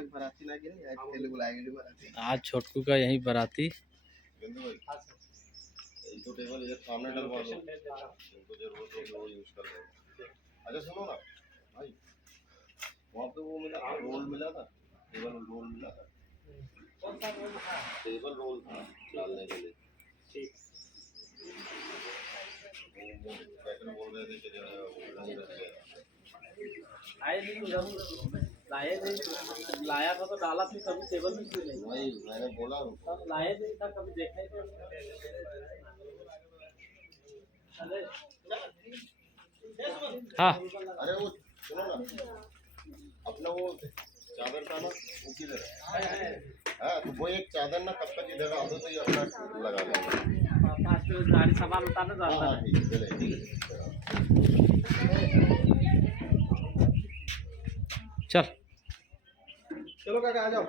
तक बराती ना गिरे आज तेलुगु लाएंगे बराती। आज छोटकू का यही बराती। इनको टेबल इधर सामने डलवा दो, इनको जरूरत हो वो यूज कर लो। अच्छा सुनो ना भाई, वहाँ पे वो मिला था, रोल मिला था, टेबल रोल मिला था, टेबल रोल था डालने के लिए। ठीक वो बोल रहे थे कि जो है आए नहीं लाए नहीं, लाया था तो डाला फिर कभी टेबल में क्यों नहीं? वही मैंने बोला तब लाए नहीं था, कभी देखा ही नहीं। हाँ अरे वो सुनो ना, अपना वो चादर था ना वो किधर है? हाँ तो वो एक चादर ना कब तक इधर आ दो तो ये अपना लगा लेंगे। 5 मिनट गाड़ी सामान उतारने जाता है। ठीक है चले चल चलो काका आ जाओ।